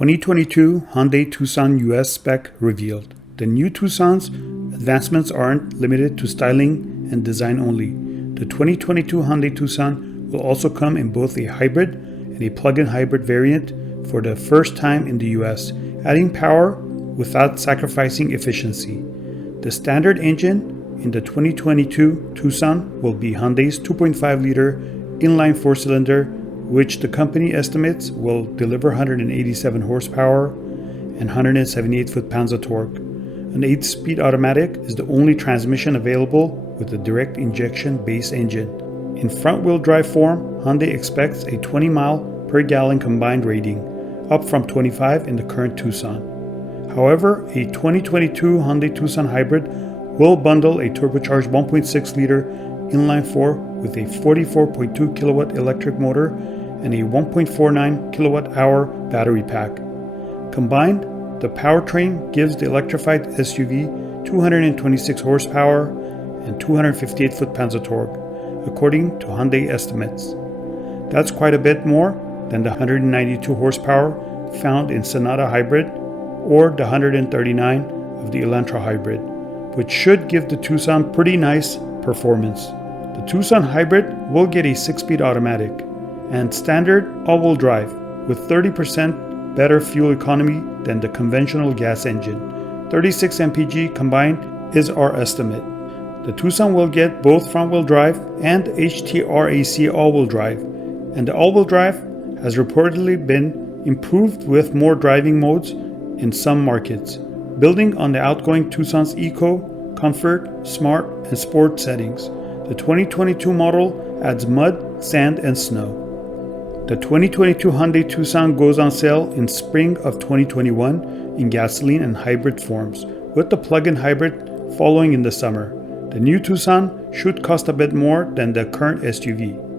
2022 Hyundai Tucson US Spec revealed. The new Tucson's advancements aren't limited to styling and design only. The 2022 Hyundai Tucson will also come in both a hybrid and a plug-in hybrid variant for the first time in the US, adding power without sacrificing efficiency. The standard engine in the 2022 Tucson will be Hyundai's 2.5-liter inline four-cylinder, which the company estimates will deliver 187 horsepower and 178 foot-pounds of torque. An 8-speed automatic is the only transmission available with a direct injection base engine. In front-wheel drive form, Hyundai expects a 20 mile per gallon combined rating, up from 25 in the current Tucson. However, a 2022 Hyundai Tucson hybrid will bundle a turbocharged 1.6-liter inline-4 with a 44.2 kilowatt electric motor and a 1.49 kilowatt-hour battery pack. Combined, the powertrain gives the electrified SUV 226 horsepower and 258 foot-pounds of torque, according to Hyundai estimates. That's quite a bit more than the 192 horsepower found in Sonata Hybrid or the 139 of the Elantra Hybrid, which should give the Tucson pretty nice performance. The Tucson Hybrid will get a 6-speed automatic and standard all-wheel drive with 30% better fuel economy than the conventional gas engine. 36 mpg combined is our estimate. The Tucson will get both front-wheel drive and HTRAC all-wheel drive, and the all-wheel drive has reportedly been improved with more driving modes in some markets, building on the outgoing Tucson's Eco, Comfort, Smart, and Sport settings. The 2022 model adds mud, sand, and snow. The 2022 Hyundai Tucson goes on sale in spring of 2021 in gasoline and hybrid forms, with the plug-in hybrid following in the summer. The new Tucson should cost a bit more than the current SUV.